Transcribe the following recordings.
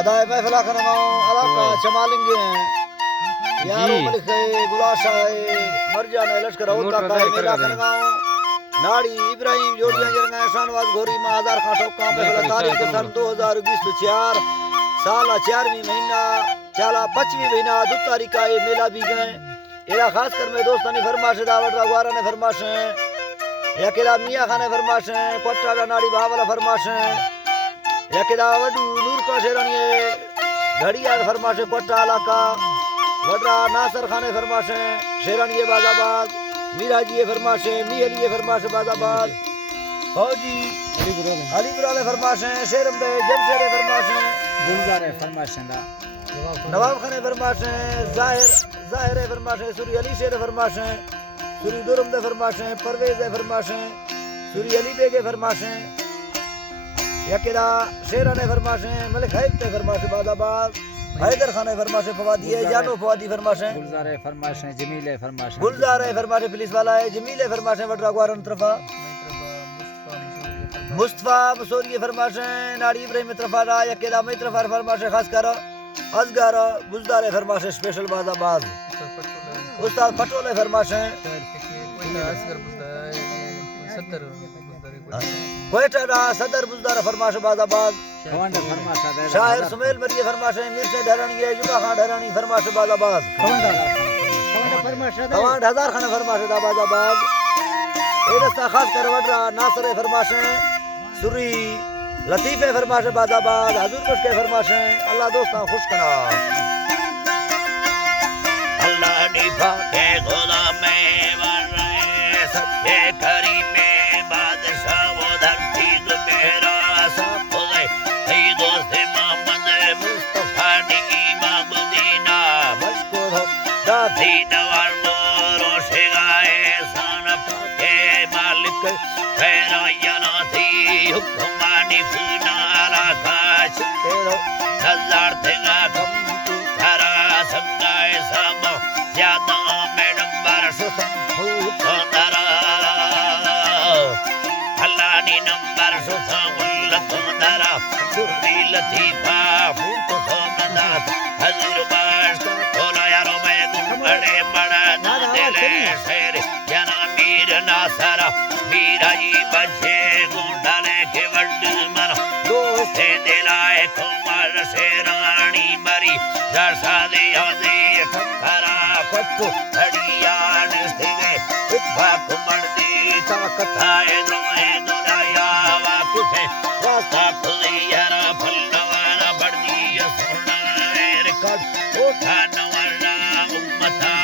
अदाए महफिला खनगांव इलाका चमालिंगे यारो मलिक गुलाशा मरजान लश्कर होता का मेला खनगांव नाड़ी इब्राहिम जोड़ियां जरंगा शानवाज घोरी में हजार का ठोका महफिला तारीख सन 2024 साल 4वीं महीना चाला 5वीं महीना 2 तारीख का ये मेला भी गए एरा खास कर में दोस्तानी फरमाश दावत रागवारा ने फरमाश या केला मियां खाने फरमाश पट्टा नाड़ी बावला फरमाश या केला वडू नूर का शेरानी घड़िया फरमाश पट्टा इलाका वडरा नासर खाने फरमाश शेरानी बाजाबाद मीरा जी फरमाश मिहली फरमाश बाजाबाद फौजी अली बुराले फरमाश शेरम दे जमशेरे फरमाश गुलजार फरमाश नवाब खाने फरमाश जाहिर फरमाश सूरी अली शेर फरमाश सूरी दुरम दे फरमाश परवेज फरमाश सूरी अली बेगे फरमाश यकेदा शेरा ने फरमाश मलिक हैब ते फरमाश बादाबाद हैदर खाने फरमाश फवादी है जानो फवादी फरमाश गुलजार फरमाश जमील फरमाश गुलजार है फरमाश पुलिस वाला है जमील फरमाश वडरा ग्वारन तरफा मुस्तफा मसूरी फरमाश नाड़ी इब्राहिम तरफा रा यकेदा मैं तरफा फरमाश खास कर असगर बुजदार फरमाश स्पेशल बादाबाद उस्ताद पटोले फरमाश कोयटा रा सदर बुजदार फरमाश बादाबाद शायर सुमेल मरिए फरमाश मीर से ढरानी है जुमा खान ढरानी फरमाश बादाबाद कमांड हजार खान फरमाश बादाबाद एरस्ता खास कर वडरा नासर फरमाश सुरी लतीफे फरमाश बादाबाद हजूर कुछ के फरमाश अल्लाह दोस्तां खुश करा अल्लाह निभा के खुदा में वरे सत्य करी में बादशाह वो धरती तो मेरा सब खुदा हे दोस्त मोहम्मद मुस्तफा नी मदीना मशकूर हो दादी नवार रोशे गाए सान के मालिक तेरा याना थी हुक्मानी फुनाला काश तेरो हजार तेगा कम तारा संगाए सब ज्यादा मैडम बरस फुकंदरा अल्लाह नी नंबर सुसमुल कंदरा सुरी लतीफा फुकंदरा हजूर बाश तोला यारो मैं गुंबड़े बड़ा दिले शेर जना मीर नासरा मीरा जी बच्चे गुंडाले के वड मर दोस्ते दिलाए कुमार शेरानी मरी रसा दे आदे ठकरा पत्तू हड़ियान स्थिगे इत्फा कुमर दी ताकताए द्रोहे दुनिया वाकुफे रास्ता खुलियारा फलवारा बड़दी सोना रिकॉर्ड उठा नवरा उम्मता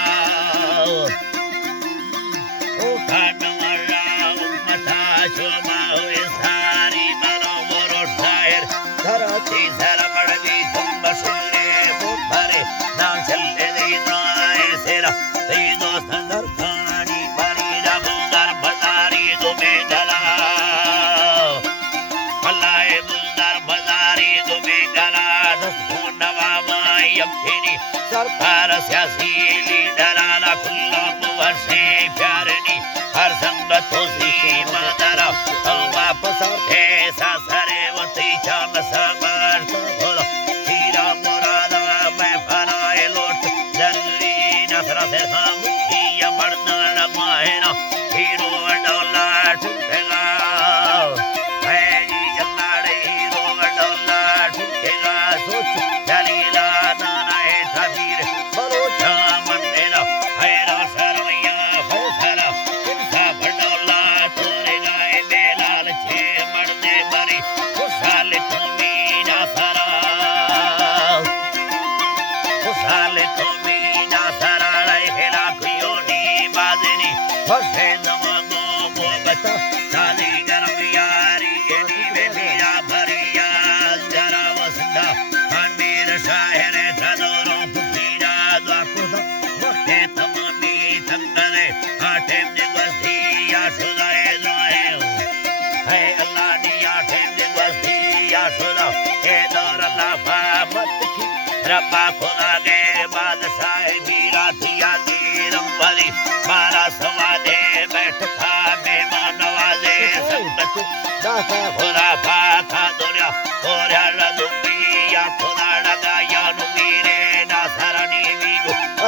उठा नवरा उम्मता शोभा हुए सारी मनो मोरो शायर धरती सर बड़दी तुम सुने मुफरे ना चले दे नाए सेरा ते दोस्त अंदर खानी बड़ी रबुंदर बाजारी तुम्हें गला अल्लाह बुंदर बाजारी तुम्हें गला दस नवा माई अखनी सरकार सियासी लीडर आला खुल्ला मुवसे प्यारनी हर संगत होसी मादरा वापस ऐसा सरे वती चाम समर बोलो हीरा मुरादा मैं फराए लोट जल्दी नसरा से हम ये मरना मायना हीरो डोला ठुकेगा है जी जल्लाड़े हीरो डोला ठुकेगा सोच जलीला नाना है तबीर बोलो चामन मेरा हैरा सरैया हो सरा इंसा बडोला तोरे गाए बेलाल छे मर्दे मरी खुशाल तुमीना सरा खुशाल तुमीना सरा हेला कुयोनी बाजनी फसे नमगो मोबता साली गरम यारी एनी में मेरा भरिया जरा वसदा अमीर शायर तदोरो फुकीरा द्वाकुदा वक्ते तमामी तंगरे आटे निगस्ती या सुदाए द्रोहे है अल्लाह नी आटे निगस्ती या सुदा है दौर अल्लाह फामत की रब्बा खुदा के बादशाह मीरा थिया दी रंबरी मारा सवादे बैठ खा मेहमान नवाजे संगत दाता खुदा पाका दुनिया खुदा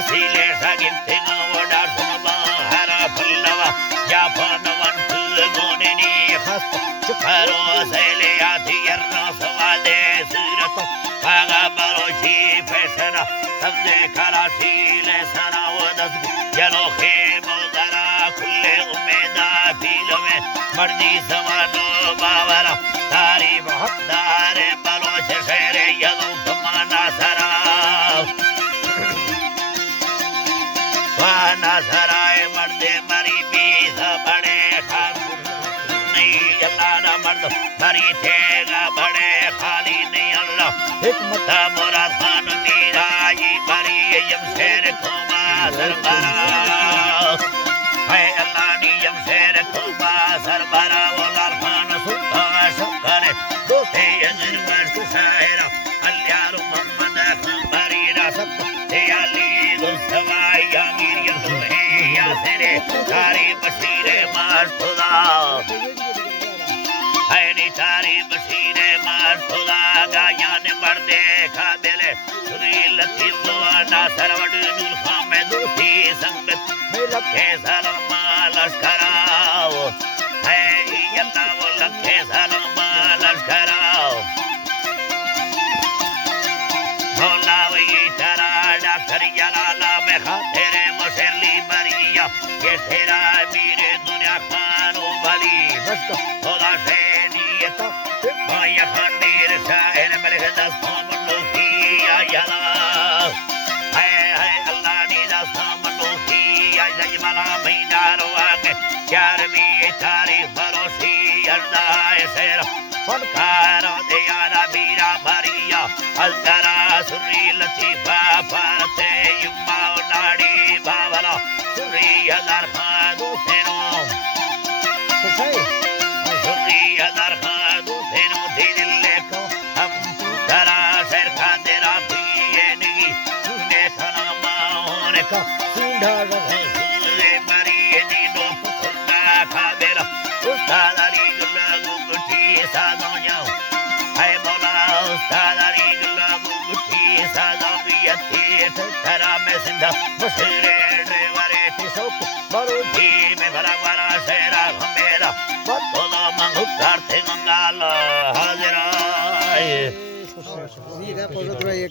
Sile sagin tinga wada sumba hara pallava Japan vantu gonini khasta Chukaro sele ati yarna savade surato Paga baroshi pesana Sabde kara sile sana wadas Jano khemo dara kulle umeda filo mein Mardi samano bawara Tari bahadare baloch shere yadu tamana sara Wana saraye marde mari bisa bade khasun nahi Allah mardo mari thega bade khali nahi Allah hikmat murad khan miraji mari yam sher khuma sarbara hai Allah ni yam sher khuma sarbara wal khan sultan shukare dote azr mas sahira alyar muhammad khambari rasab te ali gulsawai ya Tari basire mas khuda Aini tari basire mas khuda Gayan marde khabile Suri latif duana sarvadu nul khamedu Thi sangat milakhe salama lashkarao Hai yalla walakhe salama lashkarao Mola vayi tara Dr. Jalala mein khatere musirli mariya Ye tera mere dunya khano bali Basko Khoda se niyata Maya khanir shair melek dastam nuhi ayala Hai Allah ni dastam nuhi ayala Jmala mainar wake Charmi tari baroshi Ardai sera Fankara deyana mira mariya Alkara surri latifa Parte yumma nadi bavala Surri adar khadu theno Surri adar khadu theno Dille ko hum tara ser khadera piye nigi Tune khana maone ka Sundha rahe Sule mariye dino Pukunda khabera Ustadari gulagu kuthi sadonyao Hai bola ustadari gulagu kuthi sadonyati Tara me sindha musire devare tisok Baruthi me bharagwara sera ghamera Battola mangu karthe gangala hazirai Zira, por otro día,